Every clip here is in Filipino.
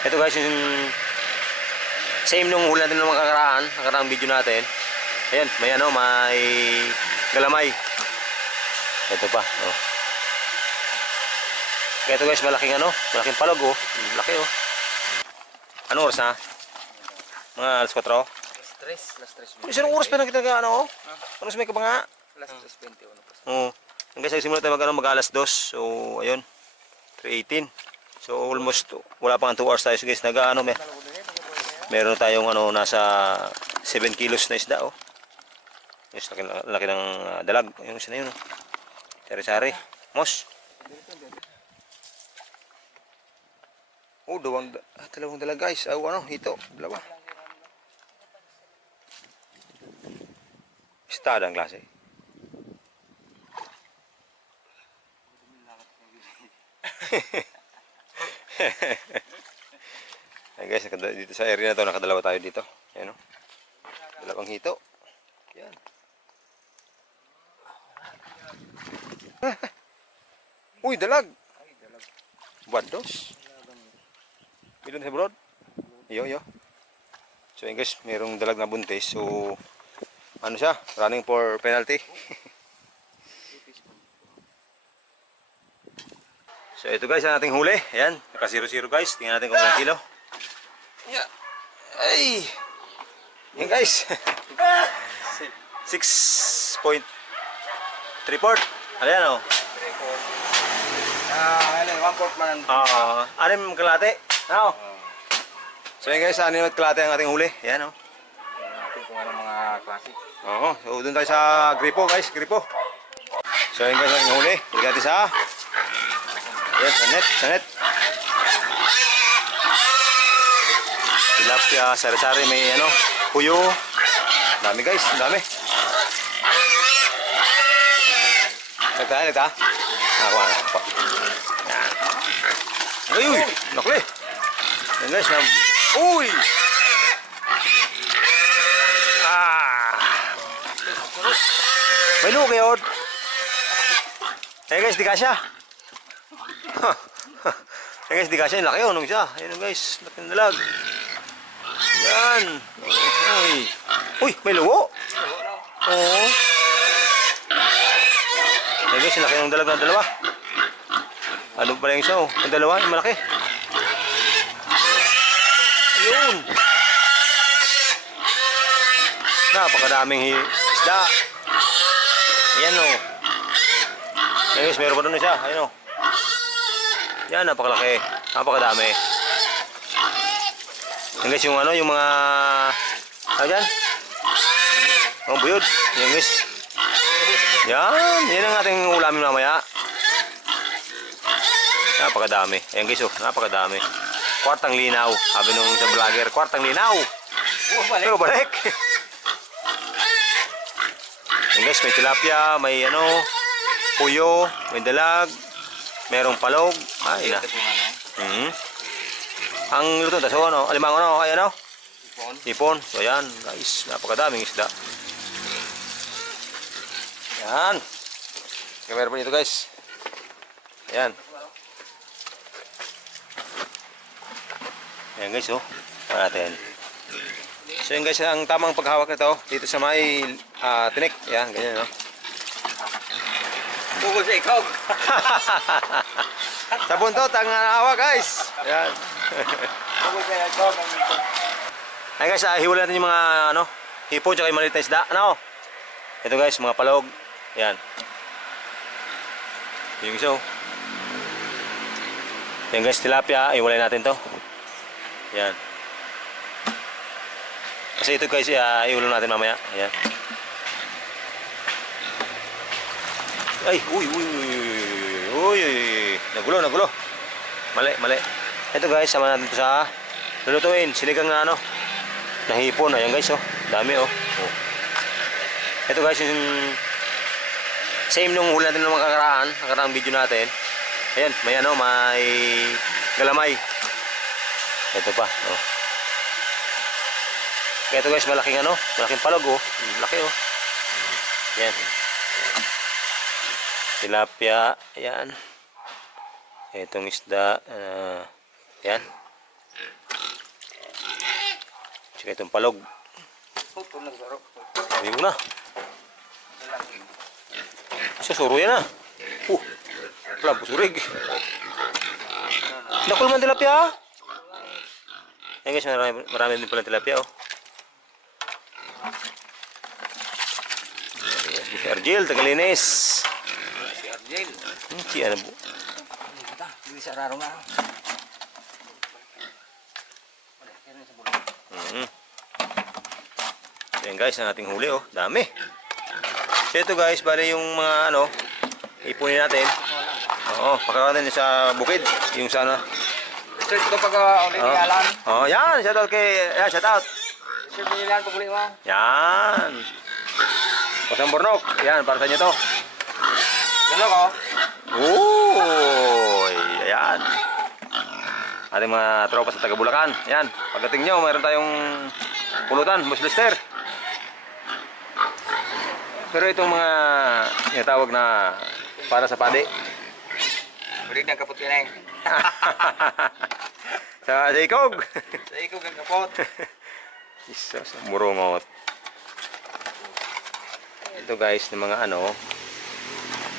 Ito guys, yung same nung huli natin ng mga nakaraang video natin. Ayan, may ano, may galamay. Ito pa, oh. Kaya ito guys, malaking ano, malaking palog, oh. Laki, oh. Ano oras na? Mga alas 4? Last 3. Isang oras pa na kita ano, oh. Ano may ka ba nga? Last 3:21 po. Oo. Hanggang sa simula tayo mag alas 2. So, ayun. 3:18. So, almost wala pang 2 hours tayo. So, guys, nag-ano, meron tayong ano, nasa 7 kilos na isda, oh. Yes, laki ng dalag. Yung isa na yun, oh. Sari-sari. Mos. Oh, dalawang dalag, guys. Oh, ano, ito. Dalawa. Istada ang klase. Ay guys, dito sa area na to nakadalawa tayo dito. Ayan, o. Dalawang hito. Yan. Uy, dalag. Bados. Bilon sa broad. Yo. So ayan guys, mayroong dalag na buntis. So ano siya? Running for penalty. So ito guys ang ating huli. Ayan, naka 0-0 guys. Tingnan natin kung ilang kilo. Yeah. Ay! Ayan guys. 6.34. Ayan o. 1/4 man. Anim kalate. Ano? So ayan guys, anim at kalate ang ating huli. Ayan o. Natin kung ano mga klase. Oo. So doon tayo sa gripo guys. Gripo. So ayan guys ang huli. Balik natin sa... Yes, sanet. Tilapia, sari-sari, may ano, puyo. Dami guys, dami. Nagtahan. Nakakuha na po. Yan. Uy, nakli. Yan guys, uy! May lugi yun. Ayan guys, di kasya. Ayan guys, di kasya. Yung laki yun nung siya. Ayan guys, laki ng dalag. Yan. Uy, may lugo. Oo. Ayan guys, yung laki ng dalag na dalawa. Ano pala yung isa, oh. Yung dalawa, yung malaki. Ayun. Napakadaming isda. Ayan, oh. Ayan guys, meron pa doon siya. Ayan, oh. Yan, napakalaki. Napakadami. Yan guys, yung ano, yung mga... Ano dyan? Oh, buyod. Yan guys. Yan ang ating ulamin mamaya. Napakadami. Yan guys, oh, napakadami. Kwartang linaw. Sabi nung sa vlogger, kwartang linaw. Pero balik. Yan guys, may tilapia, may ano, puyo, may dalag. Merong palog. Ay na. Ang luto so ano, alimang ano, ay ano? Ipon. So yan, guys, napakadaming isda. Yan. Kamera po dito, guys. Yan. Yan guys, oh. Natin. So yan guys, ang tamang paghawak nito dito sa may tinik. Yan, ganyan, no. Bukod sa ikaw. Sa buntot ang hawa guys. Ayan. Bukod sa ikaw. Ay guys, hiwala natin yung mga ano, hipon tsaka yung maliit na isda. Ano? Ito guys, mga palog. Ayan. Yung isa, oh. Ayan guys, tilapia. Hiwalay natin to. Ayan. Kasi ito guys, hiwalay natin mamaya. Ayan. Ay, uy. Nagulo. Mali. Ito guys, sama natin ito sa lulutuin. Sinigang na ano, nahipon. Ayan guys, oh. Dami, oh. Ito guys, yung same nung huli natin ng mga nakaraang video natin. Ayan, may ano, may galamay. Ito pa, oh. Kaya ito guys, malaking ano, malaking palog, oh. Laki, oh. Ayan. Tilapia, ayan. Itong isda, ayan. Saka itong palog. Ito lang saro. Ayun na. Susuro yan ah. Wala po surig. Nakul man tilapia. Ayan guys, marami din pala tilapia oh. Si Argel, tagalinis. Si Argel. Si ano po? Kita, hindi sa raro na. Ayan guys, ang ating huli oh. Dami. So ito guys, bali yung mga ano, ipunin natin. Oo, pagkakaroon din sa bukid. Yung sana. Sir, ito pag ulit nilalan. Oh, yan. Shout out kay... Yan, shout out. Sir, nilalan pag ulit mo. Yan. Pasang Bornok. Yan, para sa inyo to. Gano ko? Uy, ayan. Ating mga tropa sa taga Bulacan. Yan, pagdating nyo, mayroon tayong pulutan, Boss Lester. Pero itong mga tinatawag na para sa padi. Ulit ng kapot yan eh. sa ikog. Sa ikaw kang kapot. Isos, murungot. Ito guys, ng mga ano,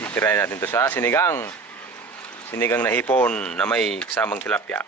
itirahin natin to sa sinigang. Sinigang na hipon na may kasamang tilapia.